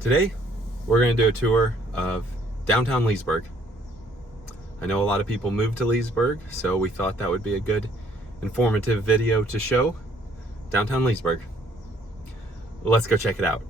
Today, we're going to do a tour of downtown Leesburg. I know a lot of people move to Leesburg, so we thought that would be a good, informative video to show downtown Leesburg. Let's go check it out.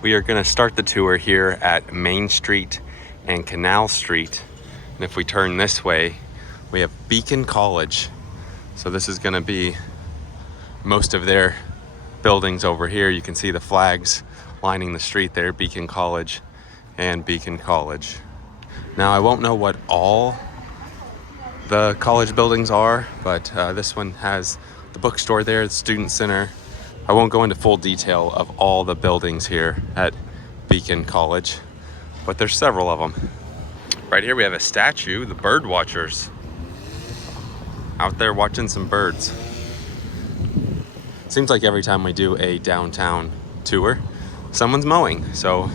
We are going to start the tour here at Main Street and Canal Street. And if we turn this way, we have Beacon College. So this is going to be most of their buildings over here. You can see the flags lining the street there, Beacon College and Beacon College. Now I won't know what all the college buildings are, but this one has the bookstore there, the student center. I won't go into full detail of all the buildings here at Beacon College, but there's several of them. Right here we have a statue, the bird watchers, out there watching some birds. Seems like every time we do a downtown tour, someone's mowing. So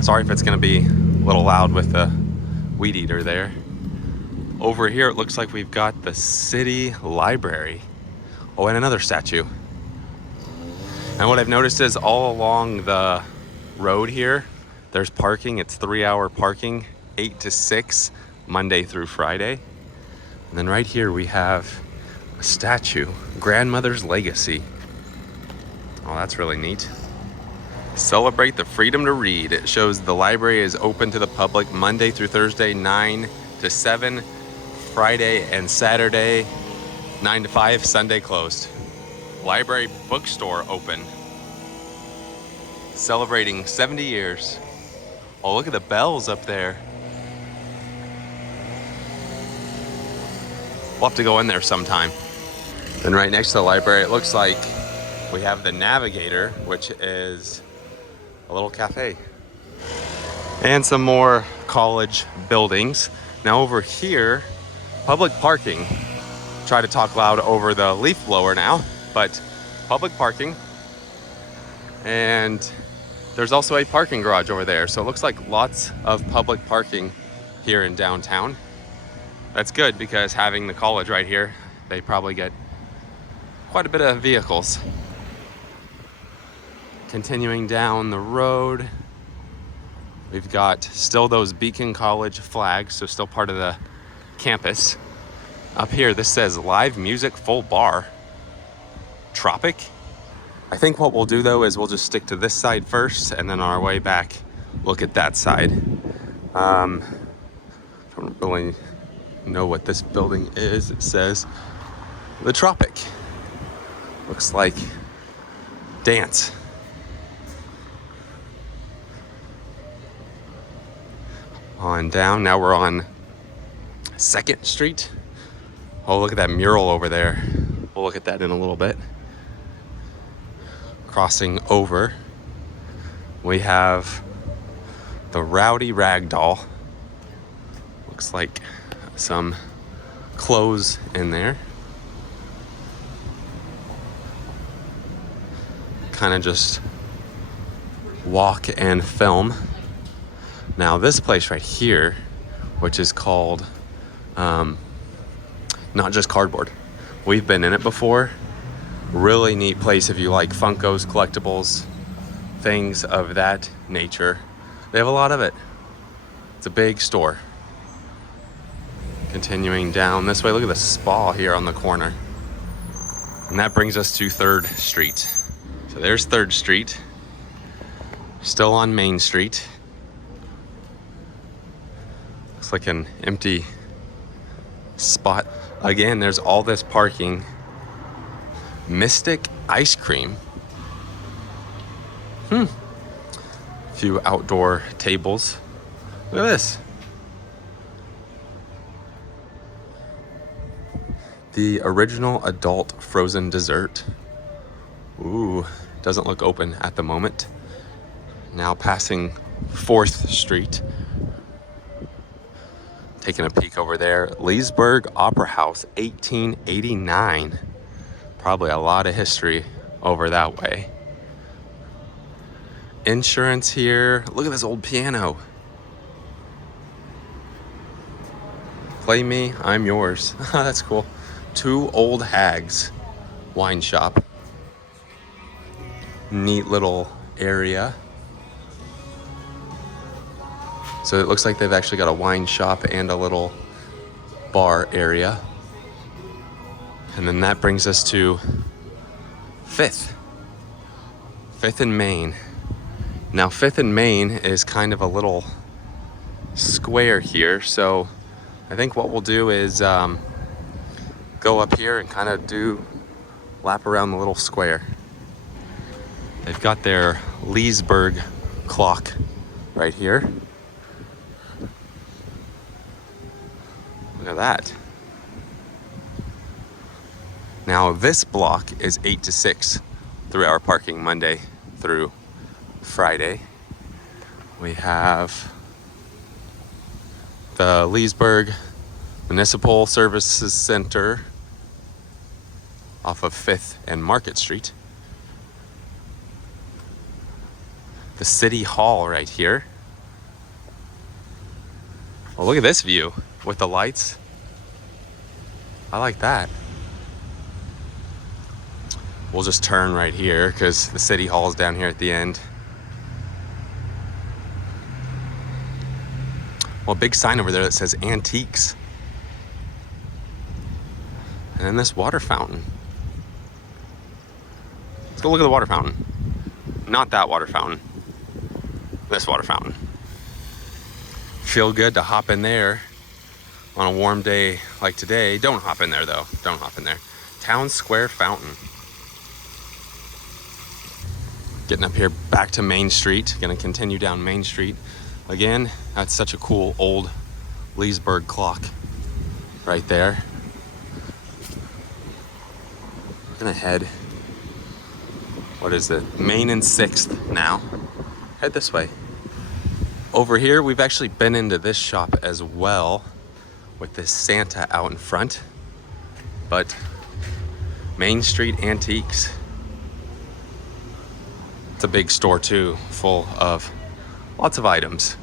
sorry if it's gonna be a little loud with the weed eater there. Over here, it looks like we've got the city library. Oh, and another statue. And what I've noticed is all along the road here, there's parking. It's 3-hour parking, 8 to 6, Monday through Friday. And then right here we have a statue, Grandmother's Legacy. Oh, that's really neat. Celebrate the freedom to read. It shows the library is open to the public Monday through Thursday, 9 to 7, Friday and Saturday, 9 to 5, Sunday closed. Library bookstore open. Celebrating 70 years. Oh, look at the bells up there. We'll have to go in there sometime. And right next to the library, it looks like we have the Navigator, which is a little cafe. And some more college buildings. Now over here, public parking. Try to talk loud over the leaf blower now, but public parking. And there's also a parking garage over there. So it looks like lots of public parking here in downtown. That's good because having the college right here, they probably get quite a bit of vehicles. Continuing down the road, we've got still those Beacon College flags, so still part of the campus. Up here, this says live music, full bar, Tropic. I think what we'll do though is we'll just stick to this side first, and then on our way back, look at that side. Don't really know what this building is. It says the Tropic. Looks like dance. On down, now we're on 2nd Street. Oh, look at that mural over there. We'll look at that in a little bit. Crossing over, we have the Rowdy Ragdoll. Looks like some clothes in there. Kind of just walk and film. Now this place right here, which is called Not Just Cardboard. We've been in it before. Really neat place if you like Funkos, collectibles, things of that nature. They have a lot of it. It's a big store. Continuing down this way, look at the spa here on the corner. And that brings us to 3rd Street. So there's 3rd Street. Still on Main Street. Looks like an empty spot. Again, there's all this parking. Mystic Ice Cream. A few outdoor tables. Look at this. The original adult frozen dessert. Ooh, doesn't look open at the moment. Now passing 4th Street. Taking a peek over there. Leesburg Opera House, 1889. Probably a lot of history over that way. Insurance here. Look at this old piano. Play me, I'm yours. That's cool. Two old hags wine shop. Neat little area. So it looks like they've actually got a wine shop and a little bar area. And then that brings us to 5th and Main. Now 5th and Main is kind of a little square here, so I think what we'll do is go up here and kind of lap around the little square. They've got their Leesburg clock right here. Look at that. Now this block is 8 to 6, 3-hour parking Monday through Friday. We have the Leesburg Municipal Services Center off of 5th and Market Street. The City Hall right here. Well, look at this view with the lights. I like that. We'll just turn right here because the City Hall is down here at the end. Well, a big sign over there that says antiques. And then this water fountain. Let's go look at the water fountain. Not that water fountain. This water fountain. Feel good to hop in there on a warm day like today. Don't hop in there though. Don't hop in there. Town Square Fountain. Getting up here back to Main Street. Gonna continue down Main Street. Again, that's such a cool old Leesburg clock right there. Gonna head, what is it? Main and 6th now. Head this way. Over here, we've actually been into this shop as well with this Santa out in front. But Main Street Antiques. It's a big store too, full of lots of items.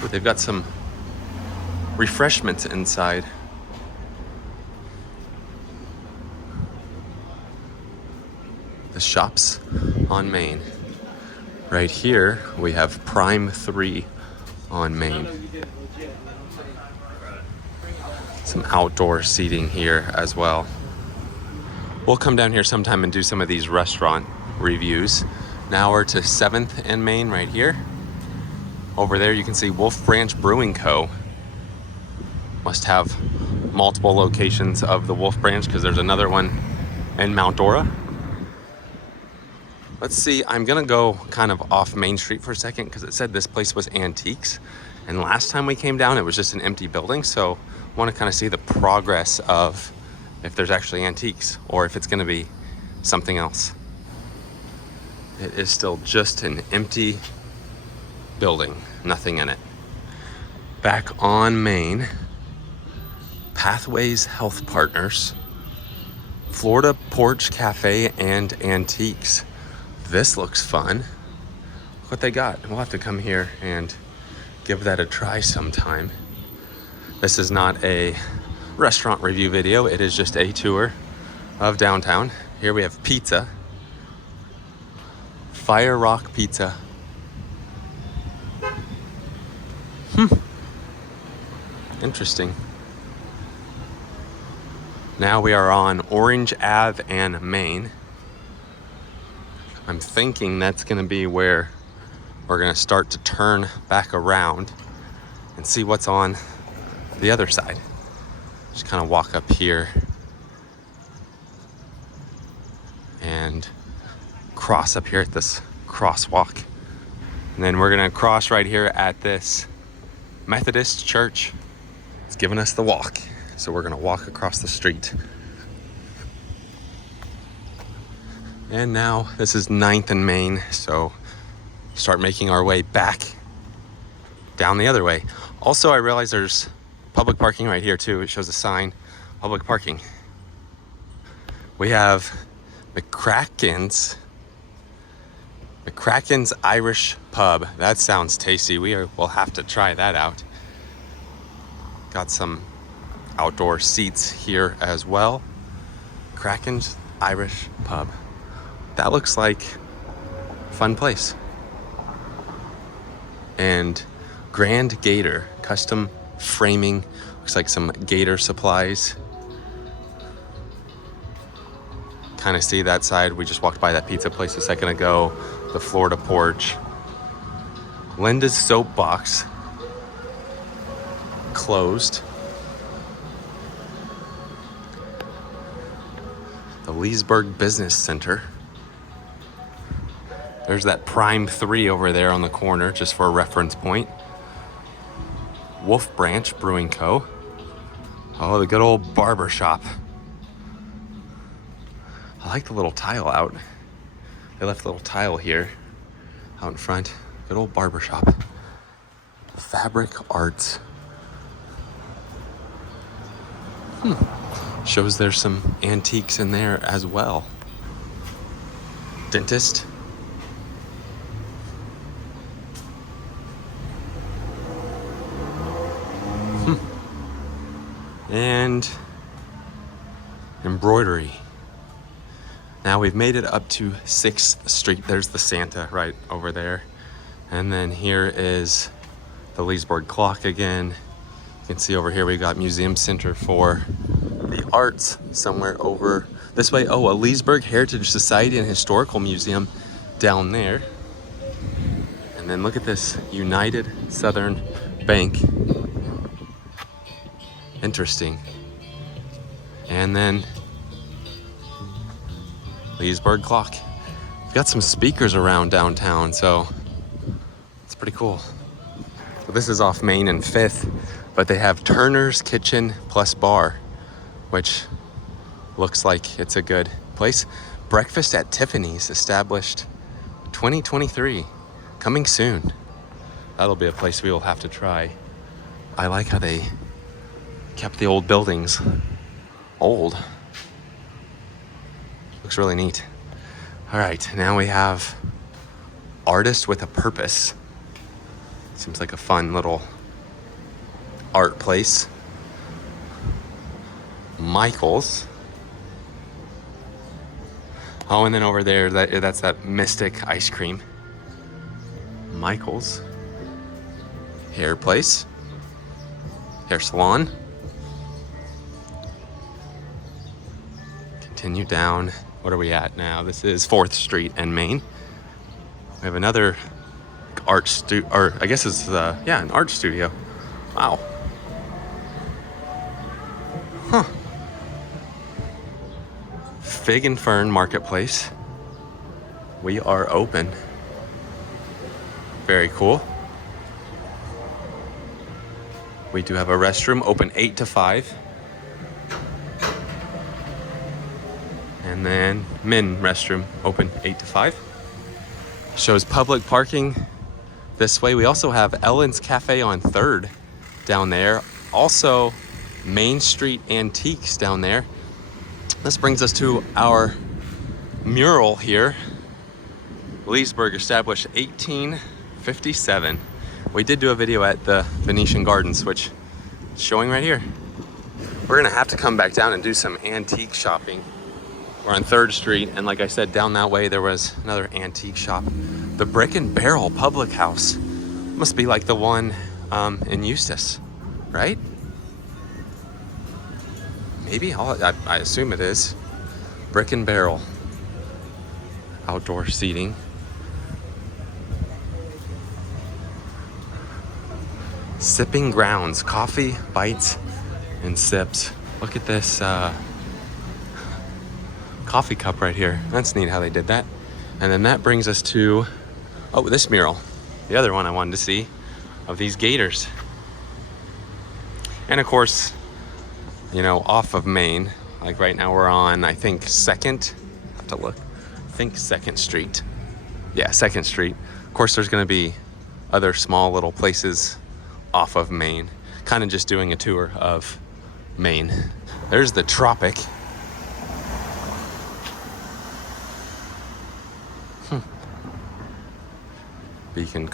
But they've got some refreshments inside. The shops on Main. Right here, we have Prime 3 on Main. Some outdoor seating here as well. We'll come down here sometime and do some of these restaurant reviews. Now we're to 7th and Main right here. Over there you can see Wolf Branch Brewing Co. Must have multiple locations of the Wolf Branch because there's another one in Mount Dora. Let's see, I'm gonna go kind of off Main Street for a second because it said this place was antiques. And last time we came down, it was just an empty building. So I wanna kind of see the progress of if there's actually antiques or if it's gonna be something else. It is still just an empty building, nothing in it. Back on Main, Pathways Health Partners, Florida Porch Cafe and Antiques. This looks fun. Look what they got. We'll have to come here and give that a try sometime. This is not a restaurant review video. It is just a tour of downtown. Here we have pizza. Fire Rock Pizza. Interesting. Now we are on Orange Ave and Main. I'm thinking that's gonna be where we're gonna start to turn back around and see what's on the other side. Just kind of walk up here and cross up here at this crosswalk. And then we're gonna cross right here at this Methodist church. It's giving us the walk. So we're gonna walk across the street. And now this is 9th and Main, so start making our way back down the other way. Also, I realize there's public parking right here too. It shows a sign, public parking. We have McCracken's Irish Pub. That sounds tasty. We'll have to try that out. Got some outdoor seats here as well. Kraken's Irish Pub. That looks like a fun place. And Grand Gator, custom framing. Looks like some gator supplies. Kind of see that side. We just walked by that pizza place a second ago. The Florida porch. Linda's Soapbox. Closed. The Leesburg Business Center. There's that Prime 3 over there on the corner, just for a reference point. Wolf Branch Brewing Co. Oh, the good old barber shop. I like the little tile out. They left a little tile here out in front. Good old barber shop. Fabric Arts. Shows there's some antiques in there as well. Dentist. And embroidery. Now we've made it up to 6th Street. There's the Santa right over there. And then here is the Leesburg clock again. You can see over here we got Museum Center for the Arts somewhere over this way. Oh, a Leesburg Heritage Society and Historical Museum down there. And then look at this, United Southern Bank. Interesting. And then Leesburg clock. We've got some speakers around downtown, so it's pretty cool. So this is off Main and 5th, but they have Turner's Kitchen plus Bar, which looks like it's a good place. Breakfast at Tiffany's, established 2023, coming soon. That'll be a place we will have to try. I like how they kept the old buildings old. Looks really neat. All right, now we have Artist with a Purpose. Seems like a fun little art place. Michael's. Oh, and then over there, that's that Mystic ice cream. Michael's. Hair place. Hair salon. Continue down. What are we at now? This is 4th Street and Main. We have another art or I guess it's an art studio. Wow. Huh. Fig and Fern Marketplace. We are open. Very cool. We do have a restroom open 8 to 5. And then men restroom open 8 to 5. Shows public parking this way. We also have Ellen's Cafe on 3rd down there. Also Main Street Antiques down there. This brings us to our mural here. Leesburg, established 1857. We did do a video at the Venetian Gardens, which is showing right here. We're gonna have to come back down and do some antique shopping. We're on 3rd Street, and like I said, down that way there was another antique shop. The Brick and Barrel Public House. Must be like the one in Eustis, right? Maybe, I assume it is. Brick and Barrel. Outdoor seating. Sipping Grounds, coffee, bites, and sips. Look at this coffee cup right here. That's neat how they did that. And then that brings us to, oh, this mural. The other one I wanted to see of these gators. And of course, you know, off of Main, like right now we're on, I think 2nd, I have to look, I think 2nd Street. Yeah, 2nd Street. Of course, there's gonna be other small little places off of Main, kind of just doing a tour of Main. There's the Tropic. Beacon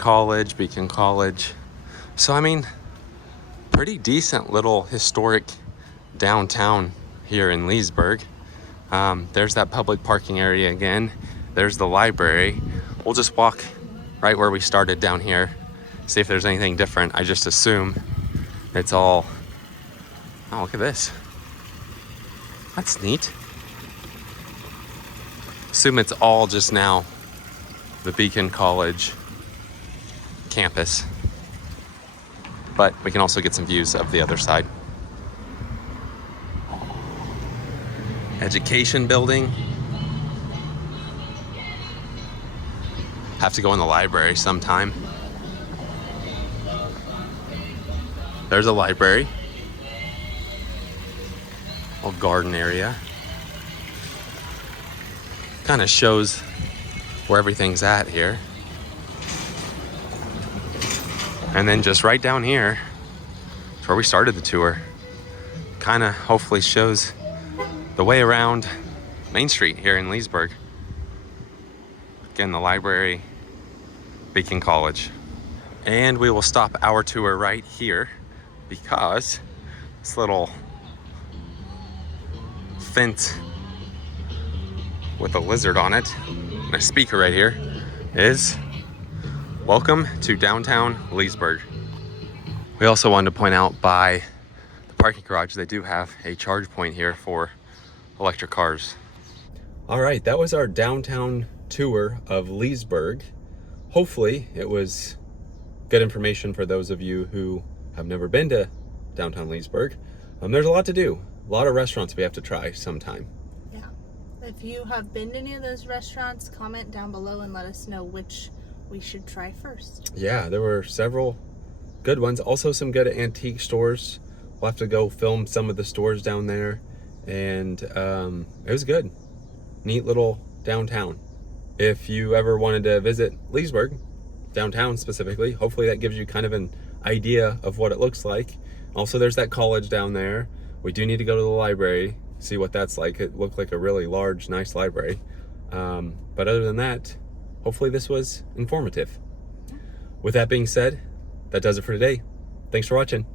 College. So, I mean, pretty decent little historic downtown here in Leesburg. There's that public parking area again. There's the library. We'll just walk right where we started down here, see if there's anything different. I just assume it's all, oh, look at this. That's neat. Assume it's all just now the Beacon College campus, but we can also get some views of the other side. Education building. Have to go in the library sometime. There's a library. Little garden area. Kind of shows where everything's at here. And then just right down here is where we started the tour. Kind of hopefully shows the way around Main Street here in Leesburg. Again, the library, Beacon College. And we will stop our tour right here because this little fence with a lizard on it and a speaker right here is welcome to downtown Leesburg. We also wanted to point out by the parking garage, they do have a charge point here for electric cars. All right, that was our downtown tour of Leesburg. Hopefully it was good information for those of you who have never been to downtown Leesburg. There's a lot to do, a lot of restaurants we have to try sometime. Yeah, if you have been to any of those restaurants, comment down below and let us know which we should try first. Yeah, there were several good ones, also some good antique stores. We'll have to go film some of the stores down there, and it was good. Neat little downtown. If you ever wanted to visit Leesburg, downtown specifically, hopefully that gives you kind of an idea of what it looks like. Also, there's that college down there. We do need to go to the library, see what that's like. It looked like a really large, nice library. But other than that, hopefully this was informative. With that being said, that does it for today. Thanks for watching.